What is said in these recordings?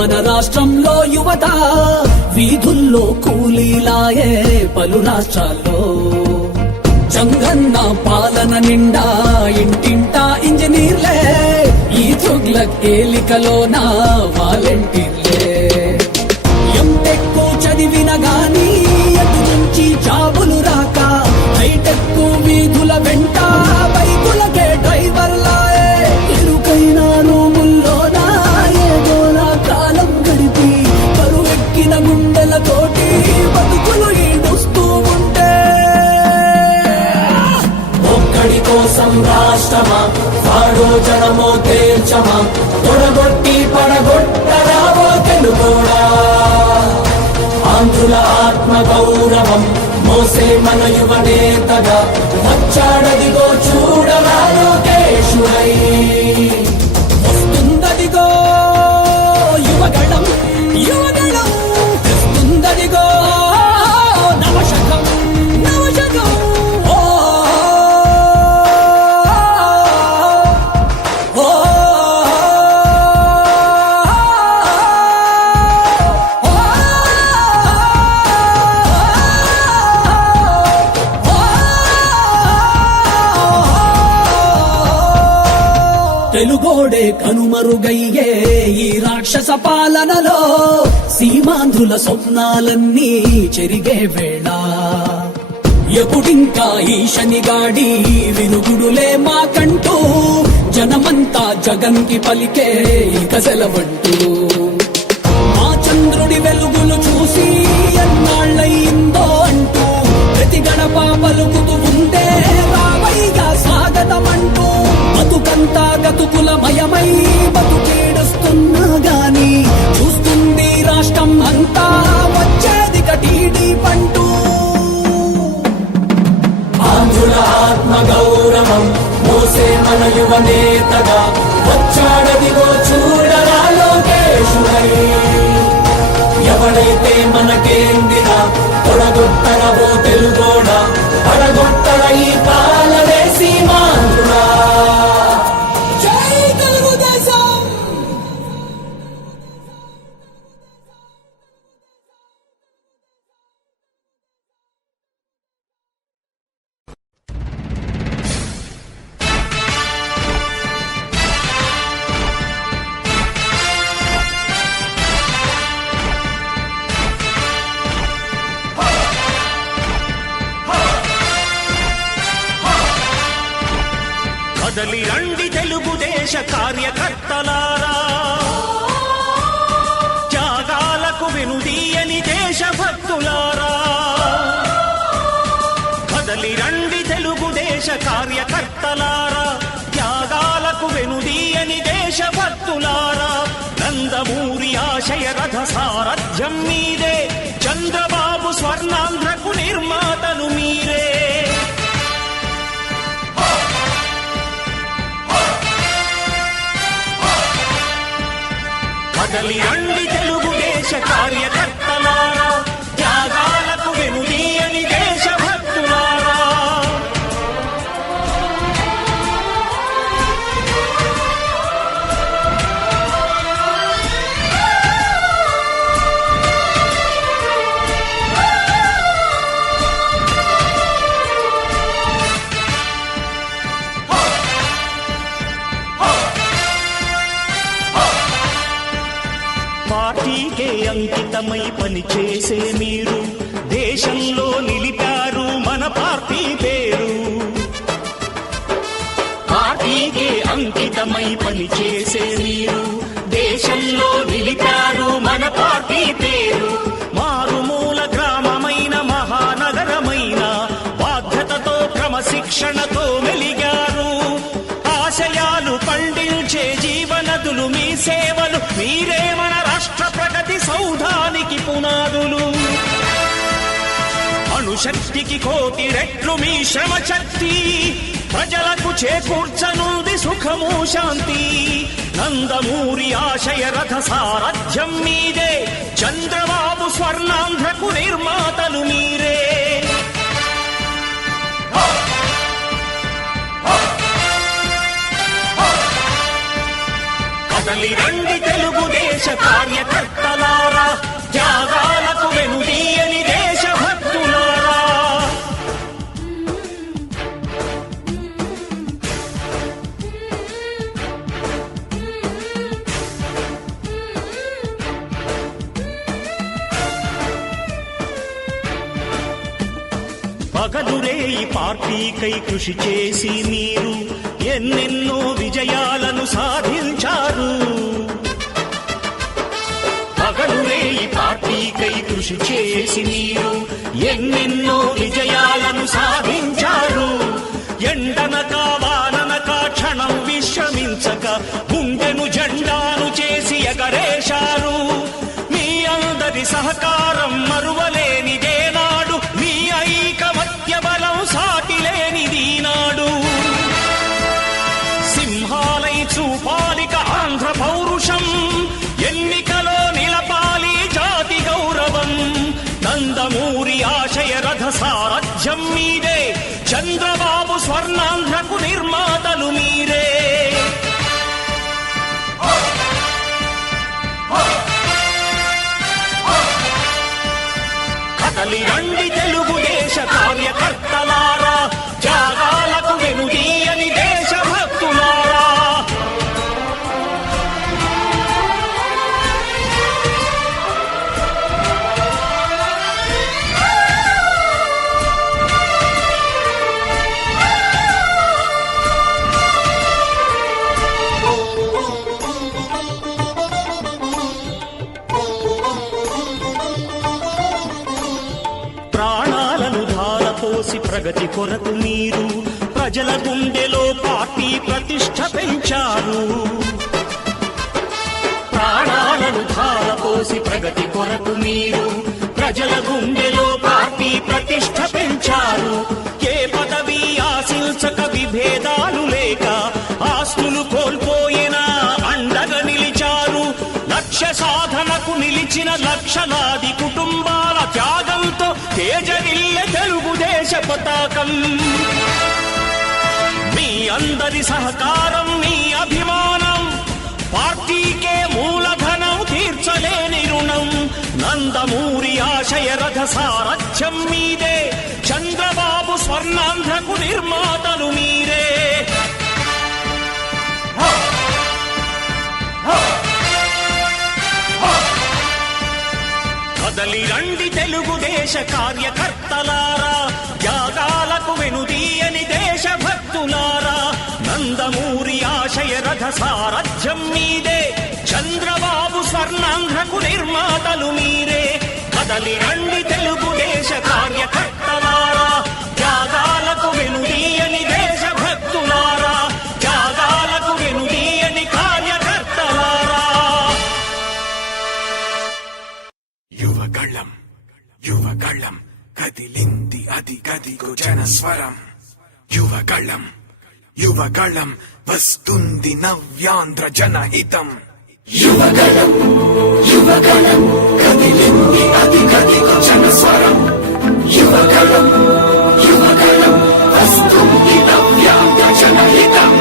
మన రాష్ట్రంలో యువత వీధుల్లో కూలీలాయే పలు రాష్ట్రాల్లో జంగన్న పాలన నిండా ఇంటింటా ఇంజనీర్లే ఈ తుగ్లక్ ఏలికలోన వాలంటీర్లే ఎంటెక్ చదివిన గాని అటు నుంచి జాబులు రాక హైటెక్ వీధుల వెంట బైకులకే డ్రైవర్లాయే ఇరుకైన రూముల్లోన ఏదోలా కాలం గడిపి కరువెక్కిన గుండెలతోటి బతుకులు ఈడుస్తూ ఉంటే ఒక్కడి కోసం రాష్ట్రమా వాడో జనమో తేల్చమా తొడగొట్టి పడగొట్టరావో తెలుగోడా ఆంధ్రుల ఆత్మ గౌరవం మోసే మన యువ నేతగా వచ్చాడదిగో చూడరా లోకేశుడై వస్తుందదిగో యువగళం యువగళం తెస్తుందదిగో నవశకం నవశకం తెలుగోడే కనుమరుగయ్యే ఈ రాక్షస పాలనలో సీమాంధ్రుల స్వప్నాలన్నీ చెరిగే వేళ ఎప్పుడింకా ఈ శనిగాడి విరుగుడులే మాకంటూ జనమంతా జగన్కి పలికే ఇక సెలవంటూ మా చంద్రుడి వెలుగులు చూసి ఎన్నాళ్ళయిందో అంటూ ప్రతి గడప పలుకుతూ ఉంటే రావయ్యా స్వాగతమంటూ బతుకంతా గతుకులమయమై బతుకేడుస్తున్నా గాని చూస్తుంది రాష్ట్రం అంతా వచ్చేది కటీడీ పంటూ ఆంధ్రుల ఆత్మ గౌరవం మోసే మన యువ నేతగా వచ్చాడదిగో చూడరా లోకేశుడై ఎవడైతే మనకేందినా తొడగొట్టరవో తెలుగోడా పడగొట్టర ఈ పాలనే సీమాంధ్రుడా కదలి రండి తెలుగుదేశ కార్యకర్తలారా త్యాగాలకు వెనుదీయని దేశభక్తులారా కదలి రండి తెలుగుదేశ కార్యకర్తలారా త్యాగాలకు వెనుదీయని దేశభక్తులారా నందమూరి ఆశయ రథ సారథ్యం మీదే చంద్రబాబు స్వర్ణాంధ్రకు నిర్మాతను మీరే కదలి రండి తెలుగుదేశ కార్యకర్తలారా త్యాగాలకు వెనుదీయని దేశభక్తులారా పార్టీకే అంకితమై పనిచేసే మీరు దేశంలో నిలిపారు మన పార్టీ పేరు పార్టీకే అంకితమై పనిచేసే మీరు దేశంలో నిలిపారు మన పార్టీ పేరు మారుమూల గ్రామమైన మహానగరమైన బాధ్యతతో క్రమశిక్షణతో మెలిగారు ఆశయాలు పండించే జీవనదులు మీ సేవలు మీరే మన రాష్ట్ర ప్రగతి సౌధానికి పునాదులు అణుశక్తికి కోటి రెట్లు మీ శ్రమ శక్తి ప్రజలకు చేకూర్చనుంది సుఖము శాంతి నందమూరి ఆశయ రథ సారథ్యం మీదే చంద్రబాబు స్వర్ణాంధ్రకు నిర్మాతలు మీరే కదలి రండి తెలుగుదేశ తెలుగుదేశ కార్యకర్తలారా, త్యాగాలకు వెనుదీయని దేశభక్తులారా. పగలురే ఈ పార్టీకై కృషి చేసి మీరు ఎన్నెన్నో విజయాలను సాధించారు. పగలురే ఈ పార్టీకై కృషి చేసి మీరు ఎన్నెన్నో విజయాలను సాధించారు. ఎండనక వాననక క్షణం విశ్రమించక గుండెను జెండాను చేసి ఎగరేశారు. మీ అందరి సహకారం మరువలేనిదే నాడు, మీ ఐకమత్య బలం సాటిలేనిది నాడు. సింహాలై చూపాలిక ఆంధ్ర పౌరుషం, ఎన్నికలో నిలపాలి జాతి గౌరవం. నందమూరి ఆశయ రథ సారథ్యం మీదే, చంద్రబాబు స్వర్ణాంధ్రకు నిర్మాతలు మీరే. కదలి రండి తెలుగుదేశ కార్యకర్తలారా, త్యాగాలకు వెనుదీయని దేశభక్తులారా. ప్రాణాలను ధారపోసి ప్రగతి కొరకు మీరు ప్రజల గుండెలో పార్టీ ప్రతిష్ఠ పెంచారు. ప్రాణాలను ధారపోసి ప్రగతి కొరకు మీరు ప్రజల గుండెలో పార్టీ ప్రతిష్ఠ పెంచారు. ఏ పదవి ఆశించక విభేదాలు లేక ఆస్తులు కోల్పోయినా అండగా నిలిచారు. లక్ష్య సాధనకు నిలిచిన లక్షలాది కుటుంబాల త్యాగంతో తేజరిల్లె తెలుగుదేశ పతాకం. మీ అందరి సహకారం, మీ అభిమానం పార్టీకే మూలధనం, తీర్చలేని రుణం. నందమూరి ఆశయ రథ సారథ్యం మీదే, చంద్రబాబు స్వర్ణాంధ్రకు నిర్మాతలు మీరే. కదలి రండి తెలుగుదేశ కార్యకర్తలారా, త్యాగాలకు వెనుదీయని దేశభక్తులారా. నందమూరి ఆశయ రథ సారథ్యం మీదే, చంద్రబాబు స్వర్ణాంధ్రకు నిర్మాతలు మీరే. కదలి రండి తెలుగుదేశ కార్యకర్తలారా, త్యాగాలకు వెనుదీయని దేశభక్తులారా, త్యాగాలకు వెనుదీయని కార్యకర్తలారా. యువగళం యువగళం కదిలింది అది గదిగో జనస్వరం. యువగళం యువగళం వస్తుంది నవ్యాంధ్ర జనహితం. యువగళం యువగళం కదిలింది అది గదిగో జనస్వరం. యువగళం యువగళం వస్తుంది నవ్యాంధ్ర జనహితం.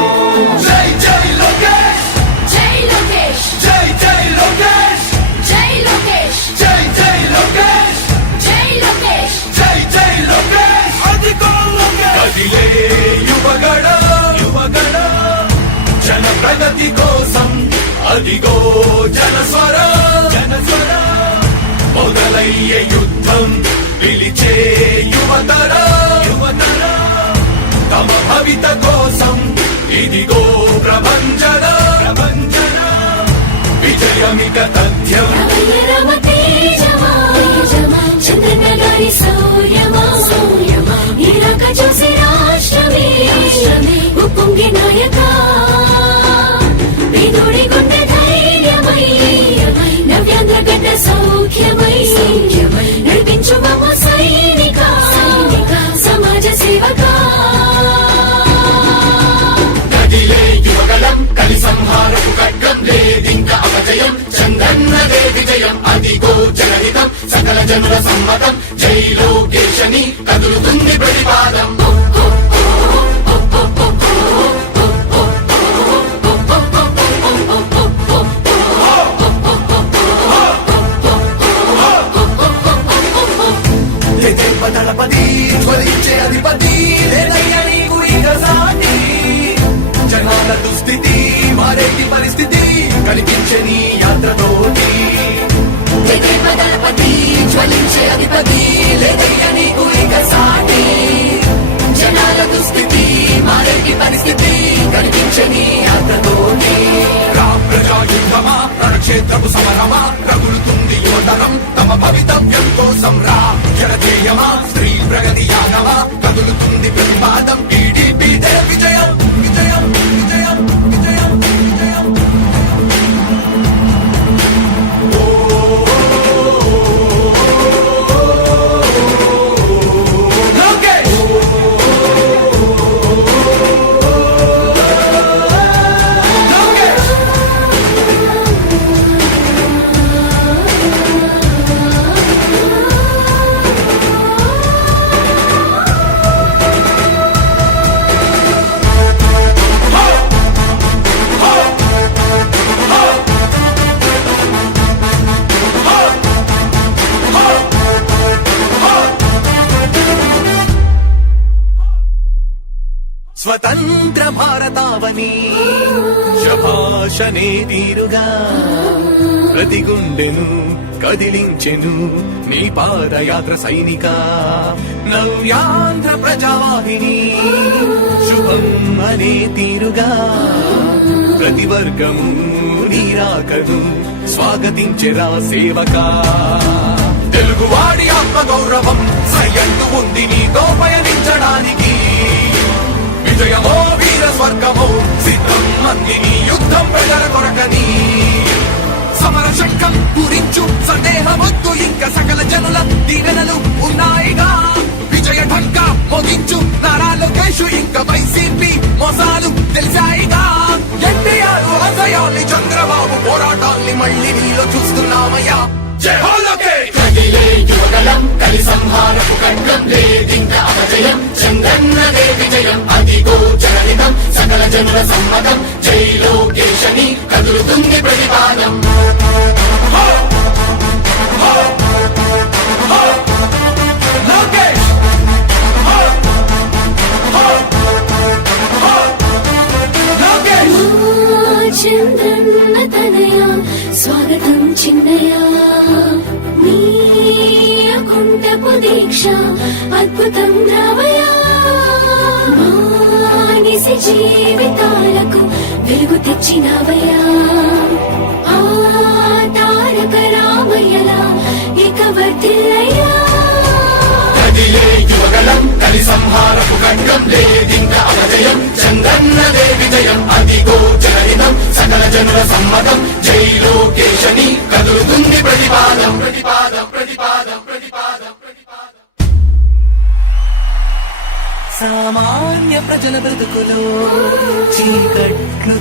జై జై లోకేష్, జై లోకేష్, జై జై లోకేష్, జై లోకేష్, జై జై లోకేష్, జై లోకేష్, జై జై లోకేష్. అదిగో లోకేష్ కదిలే యువగళం యువగళం జన ప్రగతి కోసం. అదిగో జనస్వరం జనస్వరం మొదలయ్యే యుద్ధం, పిలిచే యువతరం యువతరం తమ భవిత కోసం. ఇదిగో ప్రభంజనం ప్రభంజనం విజయమిక తథ్యం. రమ తేజమా, చంద్రన్న గారి సౌర్యమా, నీరాక చూసి రాష్ట్రమే ఉప్పొంగి నాయక. పేదోడి గుండె ధైర్యమై, నవ్యాంధ్ర గడ్డ సౌఖ్యమై, నడిపించు మమ్మ సైనిక, సమాజ సేవక. కదిలే యువగళం కలి సంహారపు ఖడ్గం, లేదింక అపజయం చంద్రన్నదే విజయం. అదిగో జనహితం సకల జనుల సమ్మతం. జై లోకేశని కదులుతుంది ప్రతిపాదం. మార్చే అధిపతి లేదయ్యా నీకు ఇక సాటి జనాల దుస్థితి మారేటి పరిస్థితి కనిపించని అర్థతోటి ప్రజాయుద్ధమా రణక్షేత్రపు సమరమా రగులుతుంది యువతరం తమ భవితవ్యం కోసం రా జనజేయమా స్త్రీ ప్రగతి యాగమా కదులుతుంది ప్రతిపాదం టీడీపీ విజయం విజయం విజయం విజయం విజయం స్వతంత్ర భారతావని శభాషనే తీరుగా ప్రతి గుండెను కదిలించెను నీ పాదయాత్ర సైనిక నవ్యాంధ్ర ప్రజావాహిని శుభం అనే తీరుగా ప్రతి వర్గము నీరాకను స్వాగతించెరా సేవకా తెలుగువాడి ఆత్మగౌరవం సయ్యంటూ ఉంది నీతో పయనించడానికి విజయమో వీర స్వర్గమో సిద్ధం మందిని యుద్ధం ప్రజల కొరకని సమర శంఖం పూరించు సందేహమొద్దు ఇంకా సకల జనుల దీవెనలు ఉన్నాయిగా విజయ ఢంకా మోగించు నారా లోకేష్ ఇంకా వైసీపీ మోసాలు తెలిసాయిగా ఎన్టీఆర్ ఆశయాల్ని చంద్రబాబు పోరాటాల్ని మళ్ళీ నీలో చూస్తున్నామయ్యా జై హో లోకేష్ కదిలే యువగలం కలి సంహారపు ఖడ్గం లేదింక అపజయం చంద్రన్నదే విజయం అదిగో జనహితం సకల జనుల సమ్మతం జై లోకేశని కదులుతుంది ప్రతిపాదం లోకేష్ లోకేష్ చంద్రన్న తనయ స్వాగతం చిన్నయ కుంటపు దీక్ష అద్భుతం రావయా మానిసి జీవితాలకు వెలుగు తెచ్చినవయా ఆ తారక రామయ్యలా ఇక వర్తిల్లయ్యా కదిలే యువగలం కలి సంహారపు ఖడ్గం లేదింక అపజయం చంద్రన్నదే విజయం అదిగో జనహితం సకల జనుల సమ్మతం జై లోకేశని కదులుతుంది ప్రతిపాదం ప్రతిపాదం ప్రతిపాదం ప్రతిపాదం ప్రతిపాదం సామాన్య ప్రజల బ్రతుకులో చీకట్లు